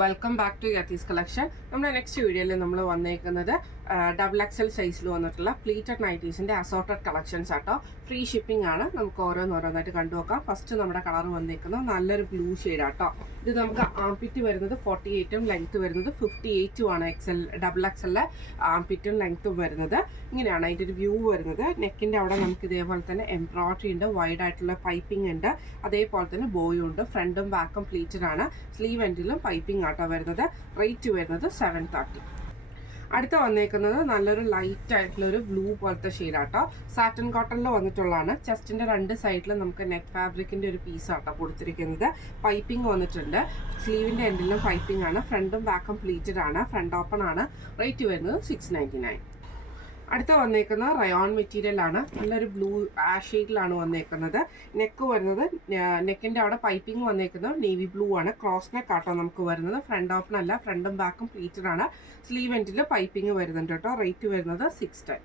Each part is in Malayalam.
Welcome back to Yathees collection. നമ്മുടെ നെക്സ്റ്റ് വീഡിയോയിൽ നമ്മൾ വന്നേക്കുന്നത് XXL സൈസിൽ വന്നിട്ടുള്ള പ്ലീറ്റഡ് നൈറ്റീസിൻ്റെ അസോർട്ടഡ് കളക്ഷൻസ് ആട്ടോ. ഫ്രീ ഷിപ്പിംഗ് ആണ്. നമുക്ക് ഓരോന്നോരോന്നായിട്ട് കണ്ടുനോക്കാം. ഫസ്റ്റ് നമ്മുടെ കളർ വന്നേക്കുന്നത് നല്ലൊരു ബ്ലൂ ഷെയ്ഡാട്ടോ. ഇത് നമുക്ക് ആംപിറ്റ് വരുന്നത് 48ഉം ലെങ്ത്ത് വരുന്നത് 58ഉം ആണ്. XXL ആംപിറ്റും ലെങ്ത്തും വരുന്നത് ഇങ്ങനെയാണ്. അതിൻ്റെ ഒരു വ്യൂ വരുന്നത്. നെക്കിൻ്റെ അവിടെ നമുക്ക് ഇതേപോലെ തന്നെ എംബ്രോയിഡറി ഉണ്ട്, വൈഡ് ആയിട്ടുള്ള പൈപ്പിംഗ് ഉണ്ട്, അതേപോലെ തന്നെ ബോയും ഉണ്ട്. ഫ്രണ്ടും ബാക്കും പ്ലീറ്റഡ് ആണ്. സ്ലീവ് എൻഡിലും പൈപ്പിംഗ് ആട്ടോ വരുന്നത്. റേറ്റ് വരുന്നത് 730. അടുത്ത വന്നേക്കുന്നത് നല്ലൊരു ലൈറ്റ് ആയിട്ടുള്ളൊരു ബ്ലൂ പോലത്തെ ഷെയ്ഡാട്ടോ. സാറ്റൻ കോട്ടണിൽ വന്നിട്ടുള്ളതാണ്. ചെസ്റ്റിൻ്റെ രണ്ട് സൈഡിലും നമുക്ക് നെറ്റ് ഫാബ്രിക്കിൻ്റെ ഒരു പീസാട്ടോ കൊടുത്തിരിക്കുന്നത്. പൈപ്പിംഗ് വന്നിട്ടുണ്ട്. സ്ലീവിൻ്റെ എൻഡിലും പൈപ്പിംഗ് ആണ്. ഫ്രണ്ടും ബാക്കും പ്ലീറ്റഡ് ആണ്. ഫ്രണ്ട് ഓപ്പൺ ആണ്. റേറ്റ് വരുന്നത് 699. അടുത്ത വന്നേക്കുന്നത് റയോൺ മെറ്റീരിയൽ ആണ്. നല്ലൊരു ബ്ലൂ ആഷ് ഷെയ്ഡിലാണ് വന്നേക്കുന്നത്. നെക്ക് വരുന്നത് നെക്കിൻ്റെ അവിടെ പൈപ്പിംഗ് വന്നേക്കുന്നത് നേവി ബ്ലൂ ആണ്. ക്രോസ് നെക്ക് ആട്ടോ നമുക്ക് വരുന്നത്. ഫ്രണ്ട് ഓപ്പൺ അല്ല, ഫ്രണ്ടും ബാക്കും പ്ലീറ്റഡ് ആണ്. സ്ലീവ് എൻഡിൽ പൈപ്പിംഗ് വരുന്നുണ്ട് കേട്ടോ. റേറ്റ് വരുന്നത് 610.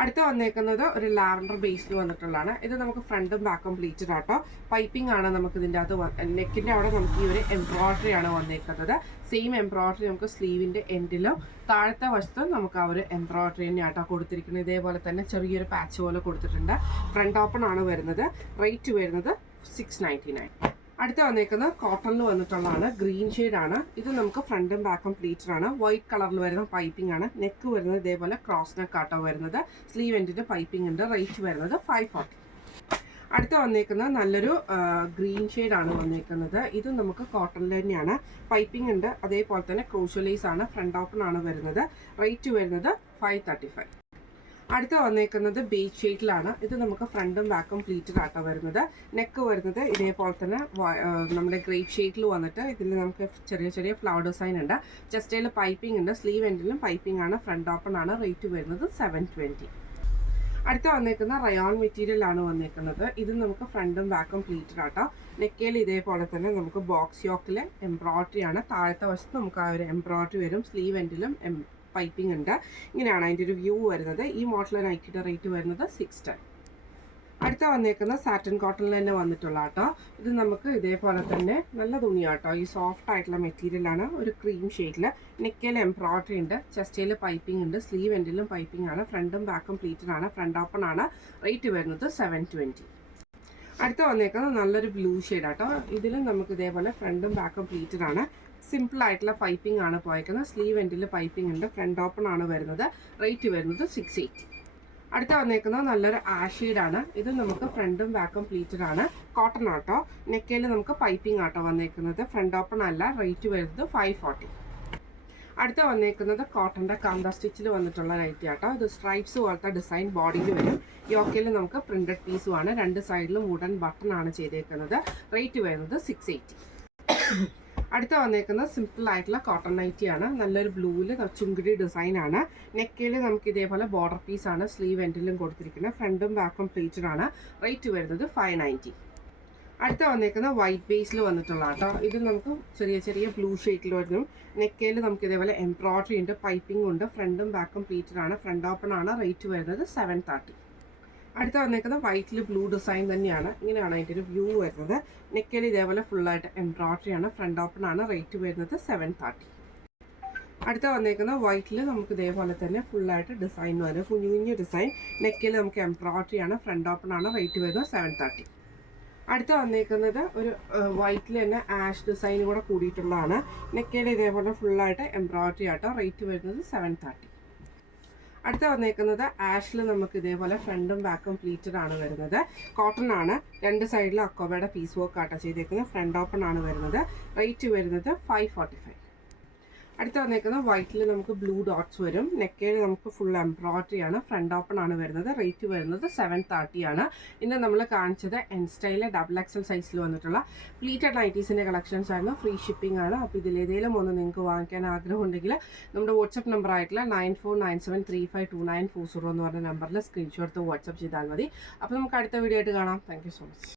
അടുത്ത വന്നേക്കുന്നത് ഒരു ലാവൻഡർ ബേസിൽ വന്നിട്ടുള്ളതാണ്. ഇത് നമുക്ക് ഫ്രണ്ടും ബാക്കും പ്ലീറ്റഡ് ആട്ടോ. പൈപ്പിംഗ് ആണ് നമുക്ക് ഇതിൻ്റെ അകത്ത്. നെക്കിൻ്റെ അവിടെ നമുക്ക് ഈ ഒരു എംബ്രോയിഡറി ആണ് വന്നേക്കുന്നത്. സെയിം എംബ്രോയിഡറി നമുക്ക് സ്ലീവിൻ്റെ എൻഡിലും താഴത്തെ വശത്തും നമുക്ക് ആ ഒരു എംബ്രോയിഡറി തന്നെ ആട്ടോ കൊടുത്തിരിക്കുന്നത്. ഇതേപോലെ തന്നെ ചെറിയൊരു പാച്ച് പോലെ കൊടുത്തിട്ടുണ്ട്. ഫ്രണ്ട് ഓപ്പൺ ആണ് വരുന്നത്. റേറ്റ് വരുന്നത് 699. അടുത്ത വന്നേക്കുന്നത് കോട്ടണിൽ വന്നിട്ടുള്ളതാണ്. ഗ്രീൻ ഷെയ്ഡാണ്. ഇത് നമുക്ക് ഫ്രണ്ടും ബാക്കും പ്ലീറ്റഡ് ആണ്. വൈറ്റ് കളറിൽ വരുന്ന പൈപ്പിംഗ് ആണ്. നെക്ക് വരുന്നത് ഇതേപോലെ ക്രോസ് നെക്ക് ആട്ടോ വരുന്നത്. സ്ലീവ് എൻഡിൻ്റെ പൈപ്പിംഗ് ഉണ്ട്. റേറ്റ് വരുന്നത് 540. അടുത്ത വന്നേക്കുന്നത് നല്ലൊരു ഗ്രീൻ ഷെയ്ഡാണ് വന്നേക്കുന്നത്. ഇത് നമുക്ക് കോട്ടണിൽ തന്നെയാണ്. പൈപ്പിംഗ് ഉണ്ട്, അതേപോലെ തന്നെ ക്രൂഷ്യലൈസ് ആണ്. ഫ്രണ്ട് ഓപ്പൺ ആണ് വരുന്നത്. റേറ്റ് വരുന്നത് 535. അടുത്ത വന്നേക്കുന്നത് ബേജ് ഷെയ്ഡിലാണ്. ഇത് നമുക്ക് ഫ്രണ്ടും ബാക്കും പ്ലീറ്റഡ് ആട്ടോ വരുന്നത്. നെക്ക് വരുന്നത് ഇതേപോലെ തന്നെ നമ്മുടെ ഗ്രേപ്പ് ഷെയ്ഡിൽ വന്നിട്ട് ഇതിൽ നമുക്ക് ചെറിയ ചെറിയ ഫ്ലവർ ഡിസൈൻ ഉണ്ട്. ചെസ്റ്റയിൽ പൈപ്പിംഗ് ഉണ്ട്. സ്ലീവ് എൻഡിലും പൈപ്പിംഗ് ആണ്. ഫ്രണ്ട് ഓപ്പൺ ആണ്. റേറ്റ് വരുന്നത് 720. അടുത്ത വന്നേക്കുന്ന റയോൺ മെറ്റീരിയൽ ആണ് വന്നേക്കുന്നത്. ഇത് നമുക്ക് ഫ്രണ്ടും ബാക്കും പ്ലീറ്റഡ് ആട്ടോ. നെക്കയിൽ ഇതേപോലെ തന്നെ നമുക്ക് ബോക്സ് യോക്കിലെ എംബ്രോയിഡറി ആണ്. താഴത്തെ വശത്ത് നമുക്ക് ആ ഒരു എംബ്രോയിഡറി വരും. സ്ലീവ് എൻഡിലും പൈപ്പിംഗ് ഉണ്ട്. ഇങ്ങനെയാണ് അതിൻ്റെ ഒരു വ്യൂ വരുന്നത്. ഈ മോഡൽ നൈറ്റിയുടെ റേറ്റ് വരുന്നത് 610. അടുത്ത വന്നേക്കുന്ന സാറ്റൻ കോട്ടണിൽ തന്നെ വന്നിട്ടുള്ള ആട്ടോ. ഇത് നമുക്ക് ഇതേപോലെ തന്നെ നല്ല തുണിയാട്ടോ. ഈ സോഫ്റ്റ് ആയിട്ടുള്ള മെറ്റീരിയലാണ്. ഒരു ക്രീം ഷെയ്ഡിൽ നെക്കയിൽ എംബ്രോയിഡറി ഉണ്ട്. ചെസ്റ്റയിൽ പൈപ്പിംഗ് ഉണ്ട്. സ്ലീവ് എൻഡിലും പൈപ്പിംഗ് ആണ്. ഫ്രണ്ടും ബാക്കും പ്ലീറ്റഡ് ആണ്. ഫ്രണ്ട് ഓപ്പൺ ആണ്. റേറ്റ് വരുന്നത് 720. അടുത്ത വന്നേക്കുന്നത് നല്ലൊരു ബ്ലൂ ഷെയ്ഡാട്ടോ. ഇതിലും നമുക്ക് ഇതേപോലെ ഫ്രണ്ടും ബാക്കും പ്ലീറ്റഡ് ആണ്. സിമ്പിൾ ആയിട്ടുള്ള പൈപ്പിംഗ് ആണ് പോയേക്കുന്നത്. സ്ലീവ് എൻഡിൽ പൈപ്പിംഗ് ഉണ്ട്. ഫ്രണ്ട് ഓപ്പൺ ആണ് വരുന്നത്. റേറ്റ് വരുന്നത് 680. അടുത്ത വന്നേക്കുന്നത് നല്ലൊരു ആഷീഡാണ്. ഇത് നമുക്ക് ഫ്രണ്ടും ബാക്കും പ്ലീറ്റഡ് ആണ്. കോട്ടൺ ആട്ടോ. നെക്കയിൽ നമുക്ക് പൈപ്പിംഗ് ആട്ടോ വന്നേക്കുന്നത്. ഫ്രണ്ട് ഓപ്പൺ അല്ല. റേറ്റ് വരുന്നത് 540. അടുത്ത വന്നേക്കുന്നത് കോട്ടൻ്റെ കാന്ത സ്റ്റിച്ചിൽ വന്നിട്ടുള്ള നൈറ്റി ആട്ടോ. ഇത് സ്ട്രൈപ്സ് പോലത്തെ ഡിസൈൻ ബോഡിയിൽ വരും. യോക്കയിൽ നമുക്ക് പ്രിന്റഡ് പീസുമാണ്. രണ്ട് സൈഡിലും വുഡൻ ബട്ടൺ ആണ് ചെയ്തേക്കുന്നത്. റേറ്റ് വരുന്നത് 680. അടുത്ത വന്നേക്കുന്നത് സിമ്പിൾ ആയിട്ടുള്ള കോട്ടൺ നൈറ്റി ആണ്. നല്ലൊരു ബ്ലൂവിൽ ചുങ്കിടി ഡിസൈൻ ആണ്. നെക്കയിൽ നമുക്ക് ഇതേപോലെ ബോർഡർ പീസാണ്. സ്ലീവ് എൻഡിലും കൊടുത്തിരിക്കുന്നത്. ഫ്രണ്ടും ബാക്കും പ്ലീറ്റഡ് ആണ്. റേറ്റ് വരുന്നത് 590. അടുത്ത വന്നേക്കുന്ന വൈറ്റ് ബേസിൽ വന്നിട്ടുള്ള കേട്ടോ. ഇത് നമുക്ക് ചെറിയ ചെറിയ ബ്ലൂ ഷെയ്ഡിൽ വരും. നെക്കയിൽ നമുക്ക് ഇതേപോലെ എംബ്രോയിഡറി ഉണ്ട്. പൈപ്പിംഗ് ഉണ്ട്. ഫ്രണ്ടും ബാക്കും പ്ലീറ്റഡ് ആണ്. ഫ്രണ്ട് ഓപ്പൺ ആണ്. റേറ്റ് വരുന്നത് 730. അടുത്ത വന്നേക്കുന്നത് വൈറ്റിൽ ബ്ലൂ ഡിസൈൻ തന്നെയാണ്. ഇങ്ങനെയാണ് അതിൻ്റെ ഒരു വ്യൂ വരുന്നത്. നെക്കയിൽ ഇതേപോലെ ഫുള്ളായിട്ട് എംബ്രോയിഡറി ആണ്. ഫ്രണ്ട് ഓപ്പൺ ആണ്. റേറ്റ് വരുന്നത് 730. അടുത്ത വന്നേക്കുന്ന വൈറ്റിൽ നമുക്ക് ഇതേപോലെ തന്നെ ഫുള്ളായിട്ട് ഡിസൈൻ വരും. കുഞ്ഞു കുഞ്ഞു ഡിസൈൻ. നെക്കയിൽ നമുക്ക് എംബ്രോയിഡറി ആണ്. ഫ്രണ്ട് ഓപ്പൺ ആണ്. റേറ്റ് വരുന്നത് 730. അടുത്ത വന്നേക്കുന്നത് ഒരു വൈറ്റിൽ തന്നെ ആഷ് ഡിസൈൻ കൂടെ കൂടിയിട്ടുള്ളതാണ്. നെക്കയിൽ ഇതേപോലെ ഫുള്ളായിട്ട് എംബ്രോയിഡറി ആട്ടോ. റേറ്റ് വരുന്നത് 730. അടുത്ത വന്നേക്കുന്നത് ആഷിൽ നമുക്ക് ഇതേപോലെ ഫ്രണ്ടും ബാക്കും പ്ലീറ്റഡ് ആണ് വരുന്നത്. കോട്ടൺ ആണ്. രണ്ട് സൈഡിലും അക്കോബയുടെ പീസ് വർക്ക് ആട്ടോ ചെയ്തേക്കുന്നത്. ഫ്രണ്ട് ഓപ്പൺ ആണ് വരുന്നത്. റേറ്റ് വരുന്നത് 545. അടുത്ത വന്നേക്കുന്നത് വൈറ്റിൽ നമുക്ക് ബ്ലൂ ഡോട്ട്സ് വരും. നെക്കയിൽ നമുക്ക് ഫുൾ എംബ്രോയിഡറി ആണ്. ഫ്രണ്ട് ഓപ്പൺ ആണ് വരുന്നത്. റേറ്റ് വരുന്നത് 730 ആണ്. ഇന്ന് നമ്മൾ കാണിച്ചത് എൻ സ്റ്റൈൽ XXL സൈസിൽ വന്നിട്ടുള്ള പ്ലീറ്റഡ് നൈറ്റീസിൻ്റെ കളക്ഷൻസ് ആയിരുന്നു. ഫ്രീ ഷിപ്പിംഗ് ആണ്. അപ്പോൾ ഇതിലേതെങ്കിലും ഒന്ന് നിങ്ങൾക്ക് വാങ്ങിക്കാൻ ആഗ്രഹമുണ്ടെങ്കിൽ നമ്മുടെ വാട്സപ്പ് നമ്പർ ആയിട്ടുള്ള 9497352940 എന്ന് പറഞ്ഞ നമ്പറിൽ സ്ക്രീൻഷോട്ട് വാട്സപ്പ് ചെയ്താൽ മതി. അപ്പോൾ നമുക്ക് അടുത്ത വീഡിയോ ആയിട്ട് കാണാം. Thank you so much.